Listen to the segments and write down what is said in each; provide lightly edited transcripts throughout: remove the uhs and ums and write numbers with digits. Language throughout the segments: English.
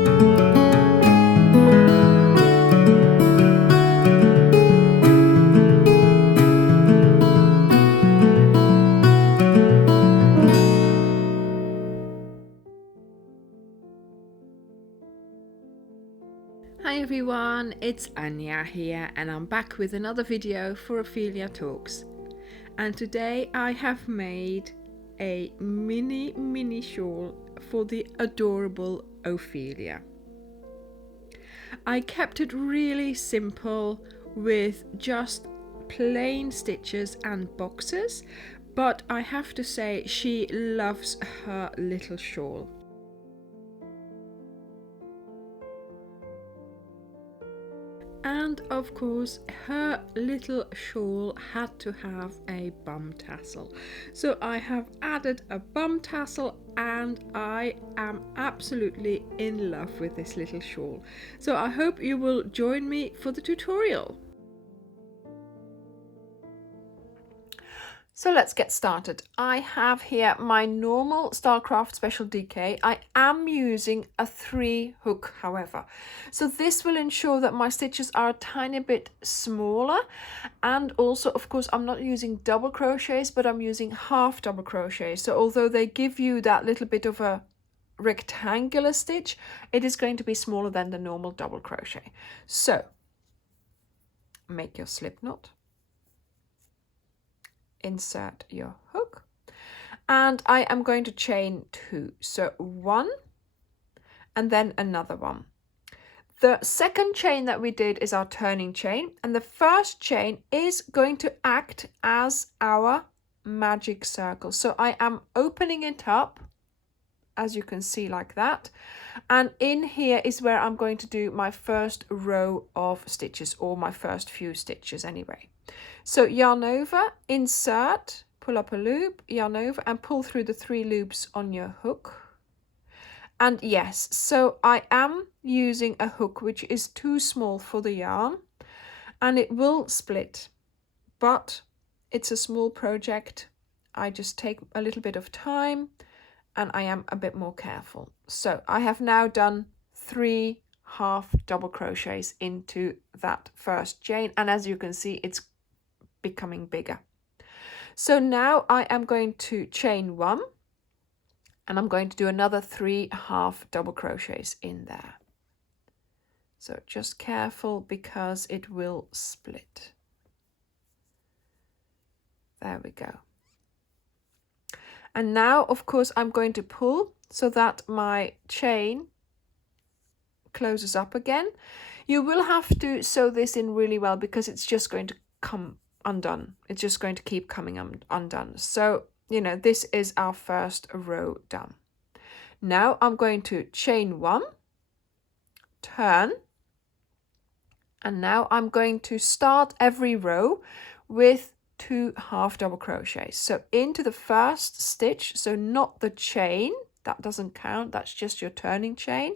Hi everyone, it's Anja here and I'm back with another video for Ophelia Talks. And today I have made a mini shawl for the adorable Ophelia. I kept it really simple with just plain stitches and boxes, but I have to say she loves her little shawl. And of course her little shawl had to have a bum tassel, so I have added a bum tassel and I am absolutely in love with this little shawl. So I hope you will join me for the tutorial. So let's get started. I have here my normal Starcraft Special DK. I am using a 3 hook, however. So this will ensure that my stitches are a tiny bit smaller. And also, of course, I'm not using double crochets, but I'm using half double crochets. So although they give you that little bit of a rectangular stitch, it is going to be smaller than the normal double crochet. So make your slip knot. Insert your hook, and I am going to chain 2, so 1 and then another one. The second chain that we did is our turning chain, and the first chain is going to act as our magic circle. So I am opening it up, as you can see, like that, and in here is where I'm going to do my first row of stitches, or my first few stitches anyway. So yarn over, insert, pull up a loop, yarn over and pull through the 3 loops on your hook. And yes, so I am using a hook which is too small for the yarn and it will split, but it's a small project. I just take a little bit of time and I am a bit more careful. So I have now done 3 half double crochets into that first chain, and as you can see, it's becoming bigger. So now I am going to chain 1 and I'm going to do another 3 half double crochets in there. So just careful because it will split. There we go. And now of course I'm going to pull so that my chain closes up again. You will have to sew this in really well because it's just going to come undone. It's just going to keep coming undone. So, you know, this is our first row done. Now I'm going to chain 1, turn, and now I'm going to start every row with 2 half double crochets. So into the first stitch, so not the chain, that doesn't count, that's just your turning chain,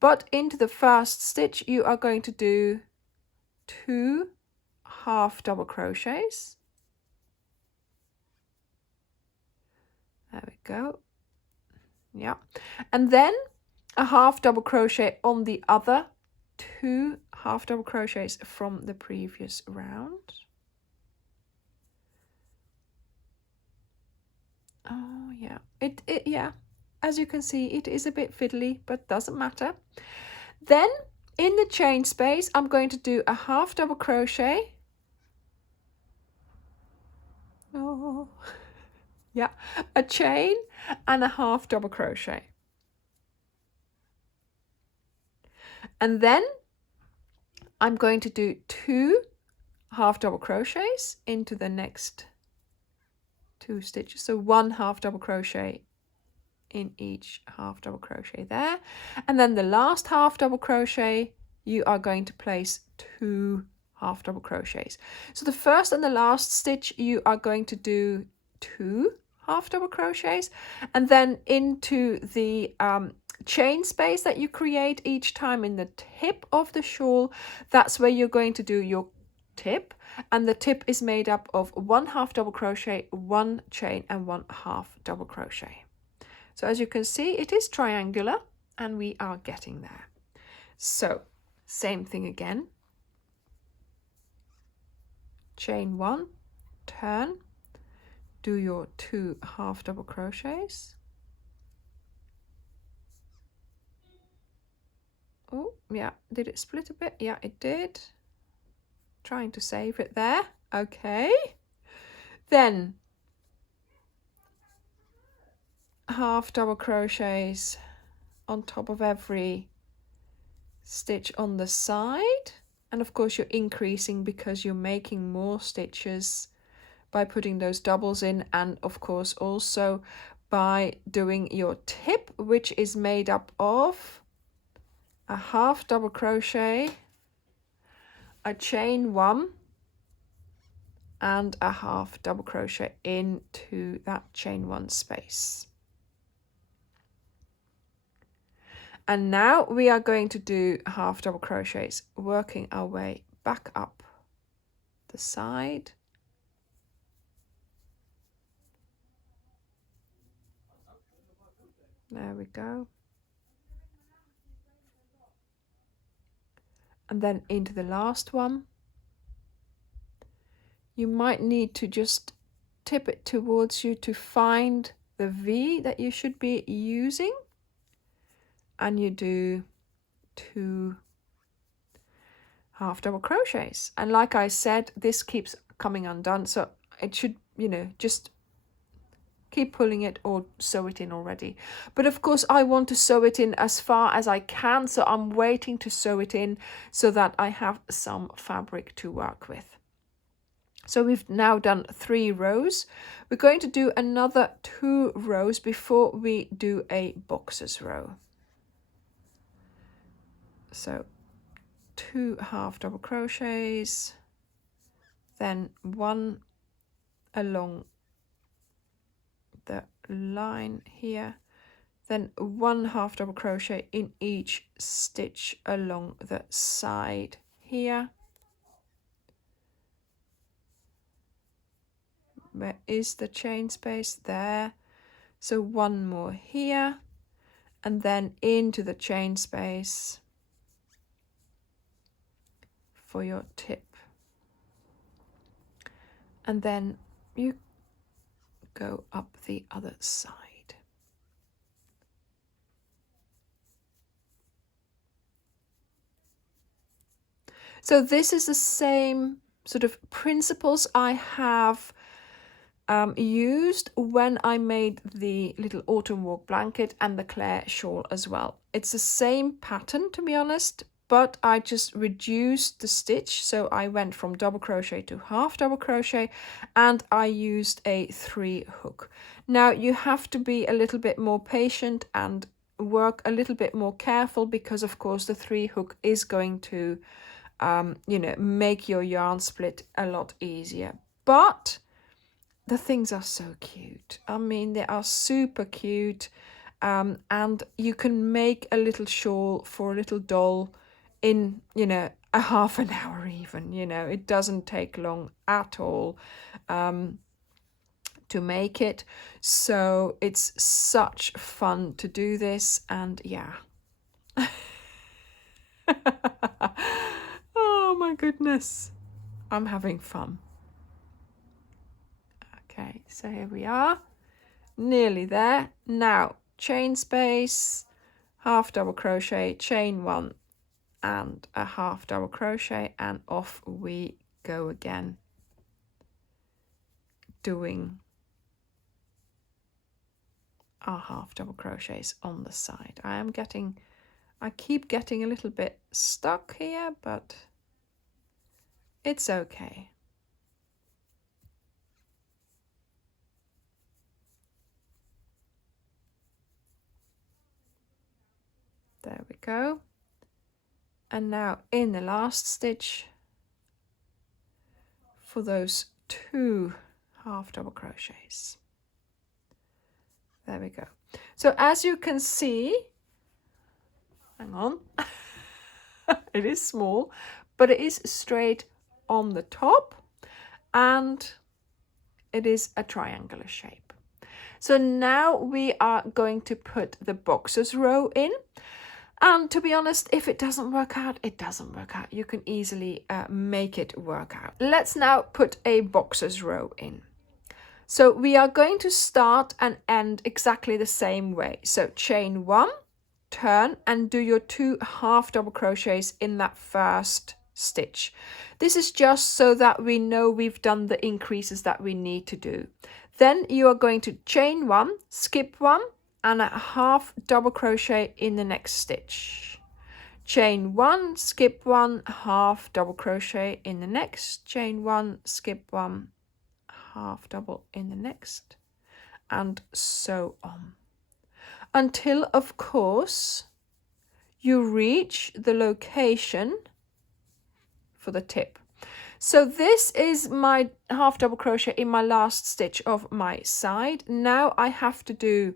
but into the first stitch you are going to do 2 half double crochets. There we go. Yeah, and then a half double crochet on the other 2 half double crochets from the previous round. Oh yeah, yeah, as you can see, it is a bit fiddly, but doesn't matter. Then in the chain space I'm going to do a half double crochet. Oh yeah, a chain and a half double crochet, and then I'm going to do 2 half double crochets into the next 2 stitches, so 1 half double crochet in each half double crochet there, and then the last half double crochet you are going to place 2 half double crochets. So the first and the last stitch you are going to do 2 half double crochets, and then into the chain space that you create each time in the tip of the shawl, that's where you're going to do your tip, and the tip is made up of 1 half double crochet, 1 chain and 1 half double crochet. So as you can see, it is triangular, and we are getting there. So same thing again, chain 1, turn, do your 2 half double crochets. Oh yeah, did it split a bit? Yeah, it did. Trying to save it there. Okay, then half double crochets on top of every stitch on the side, and of course you're increasing because you're making more stitches by putting those doubles in, and of course also by doing your tip, which is made up of a half double crochet, a chain 1 and a half double crochet into that chain 1 space. And now we are going to do half double crochets, working our way back up the side. There we go. And then into the last one. You might need to just tip it towards you to find the V that you should be using. And you do 2 half double crochets. And like I said, this keeps coming undone. So it should, you know, just keep pulling it or sew it in already. But of course I want to sew it in as far as I can. So I'm waiting to sew it in so that I have some fabric to work with. So we've now done 3 rows. We're going to do another 2 rows before we do a boxes row. So 2 half double crochets, then 1 along the line here, then 1 half double crochet in each stitch along the side here. Where is the chain space? There. So 1 more here, and then into the chain space for your tip. And then you go up the other side. So this is the same sort of principles I have used when I made the little autumn walk blanket and the Claire shawl as well. It's the same pattern, to be honest, but I just reduced the stitch. So I went from double crochet to half double crochet, and I used a 3 hook. Now you have to be a little bit more patient and work a little bit more careful, because of course the 3 hook is going to you know, make your yarn split a lot easier. But the things are so cute. I mean, they are super cute, and you can make a little shawl for a little doll in, you know, a half an hour even. You know, it doesn't take long at all to make it. So it's such fun to do this, and yeah. Oh my goodness, I'm having fun. Okay, so here we are, nearly there. Now chain space, half double crochet, chain 1 and a half double crochet, and off we go again, doing our half double crochets on the side. I keep getting a little bit stuck here, but it's okay. There we go. And now in the last stitch for those 2 half double crochets. There we go. So as you can see, hang on, it is small, but it is straight on the top, and it is a triangular shape. So now we are going to put the boxes row in. And to be honest, if it doesn't work out, it doesn't work out. You can easily make it work out. Let's now put a boxes row in. So we are going to start and end exactly the same way. So chain 1, turn and do your 2 half double crochets in that first stitch. This is just so that we know we've done the increases that we need to do. Then you are going to chain 1, skip 1, and a half double crochet in the next stitch. Chain 1, skip 1, half double crochet in the next, chain 1, skip 1, half double in the next, and so on. Until, of course, you reach the location for the tip. So this is my half double crochet in my last stitch of my side. Now I have to do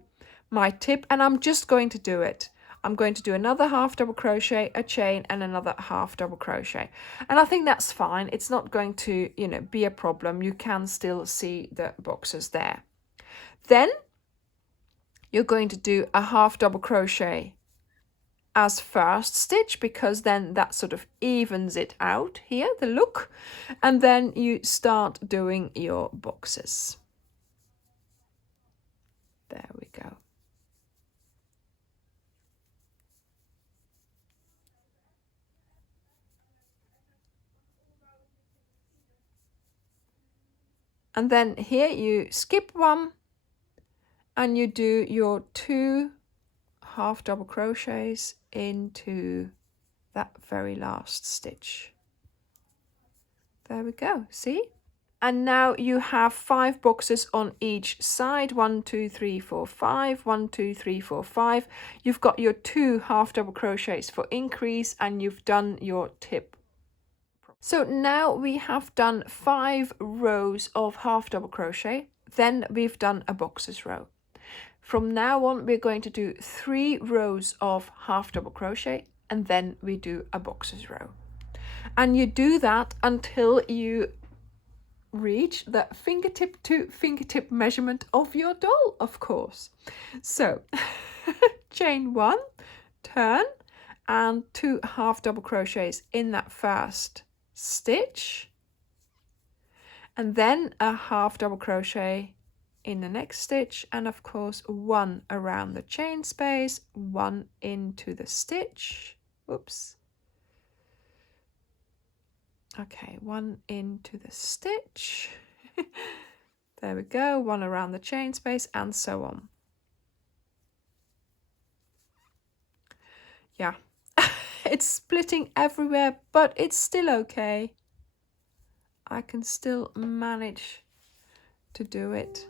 my tip, and I'm just going to do it. I'm going to do another half double crochet, a chain, and another half double crochet. And I think that's fine. It's not going to, be a problem. You can still see the boxes there. Then you're going to do a half double crochet as first stitch, because then that sort of evens it out here, the look. And then you start doing your boxes. There we go. And then here you skip 1 and you do your 2 half double crochets into that very last stitch. There we go, see? And now you have 5 boxes on each side. 1, 2, 3, 4, 5. 1, 2, 3, 4, 5. You've got your 2 half double crochets for increase, and you've done your tip. So now we have done 5 rows of half double crochet. Then we've done a boxes row. From now on, we're going to do 3 rows of half double crochet, and then we do a boxes row. And you do that until you reach the fingertip to fingertip measurement of your doll, of course. So chain 1, turn, and 2 half double crochets in that first stitch, and then a half double crochet in the next stitch, and of course 1 around the chain space, 1 into the stitch. Oops. Okay, 1 into the stitch. There we go, 1 around the chain space, and so on. Yeah, it's splitting everywhere, but it's still okay. I can still manage to do it.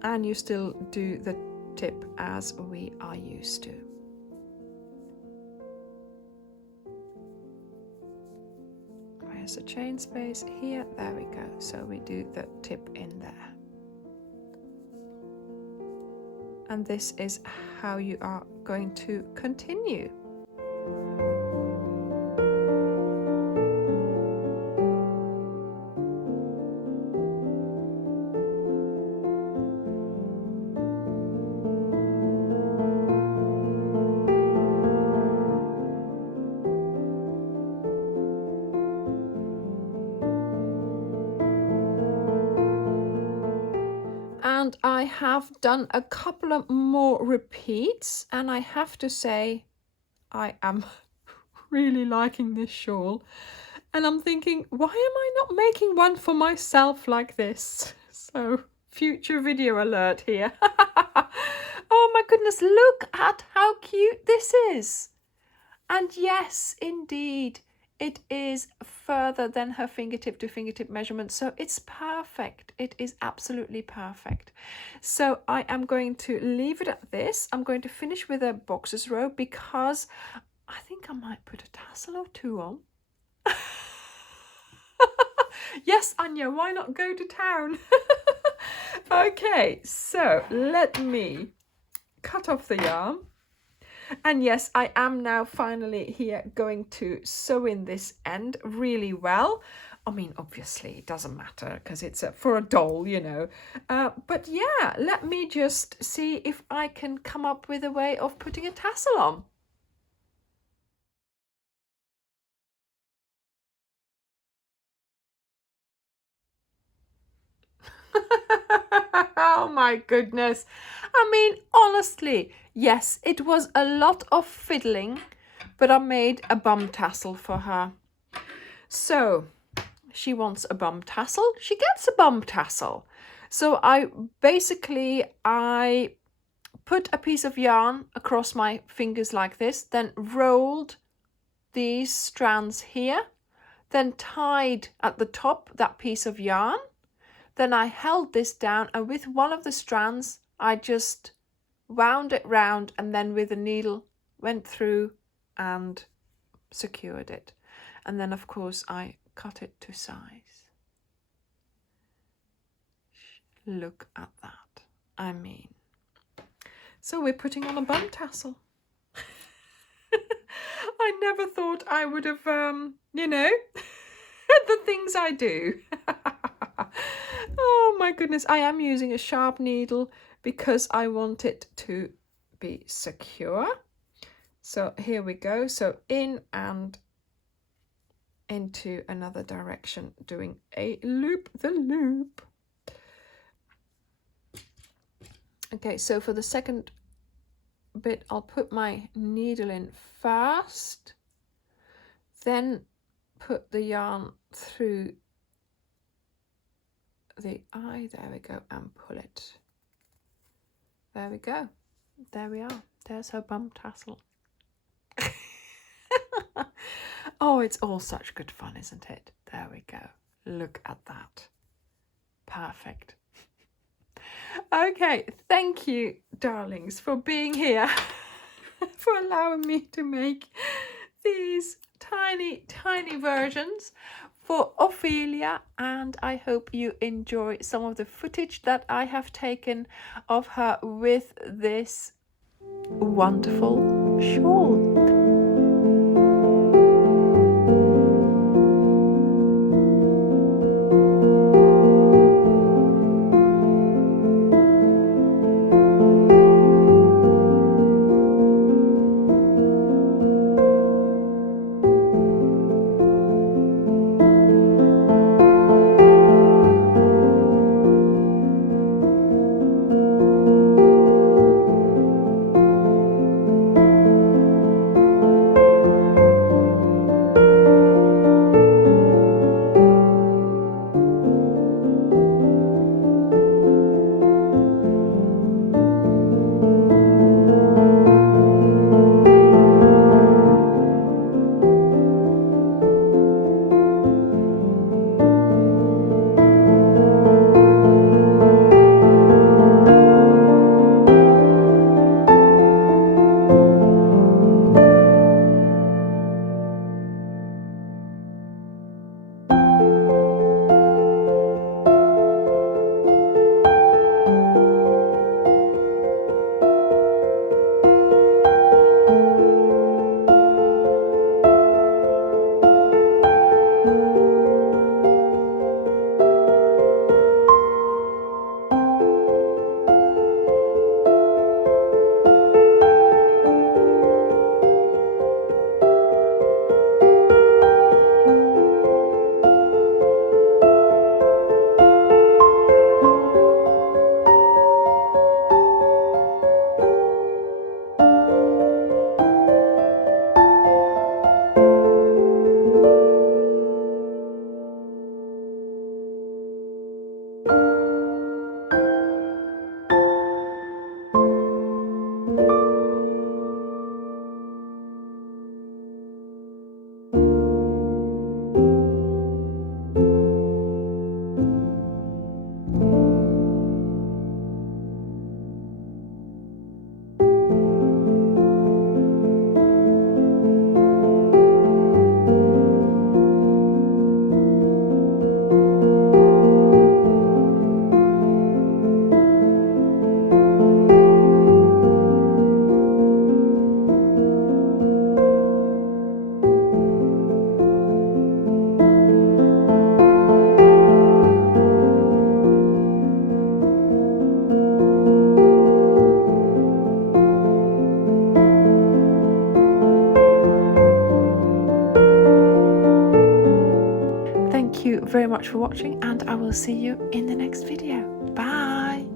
And you still do the tip as we are used to. Where's the chain space? Here, there we go. So we do the tip in there. And this is how you are going to continue. And I have done a couple of more repeats, and I have to say I am really liking this shawl, and I'm thinking, why am I not making one for myself like this? So future video alert here. Oh my goodness, look at how cute this is. And yes, indeed, it is further than her fingertip to fingertip measurement. So it's perfect. It is absolutely perfect. So I am going to leave it at this. I'm going to finish with a boxes row because I think I might put a tassel or 2 on. Yes, Anja, why not go to town? Okay, so let me cut off the yarn. And yes, I am now finally here going to sew in this end really well. I mean, obviously it doesn't matter because it's for a doll, you know. But yeah, let me just see if I can come up with a way of putting a tassel on. Oh my goodness. I mean, honestly, yes, it was a lot of fiddling, but I made a bum tassel for her. So she wants a bum tassel, she gets a bum tassel. So I put a piece of yarn across my fingers like this, then rolled these strands here, then tied at the top that piece of yarn. Then I held this down, and with one of the strands I just wound it round, and then with a needle went through and secured it. And then of course I cut it to size. Look at that. I mean, so we're putting on a bum tassel. I never thought I would have, you know, the things I do. Oh my goodness, I am using a sharp needle because I want it to be secure. So here we go. So in and into another direction, doing a loop the loop. Okay, so for the second bit, I'll put my needle in first, then put the yarn through the eye, there we go, and pull it. There we go. There we are. There's her bum tassel. Oh, it's all such good fun, isn't it? There we go. Look at that. Perfect. Okay, thank you, darlings, for being here, for allowing me to make these tiny, tiny versions for Ophelia, and I hope you enjoy some of the footage that I have taken of her with this wonderful shawl. very much for watching, and I will see you in the next video. Bye!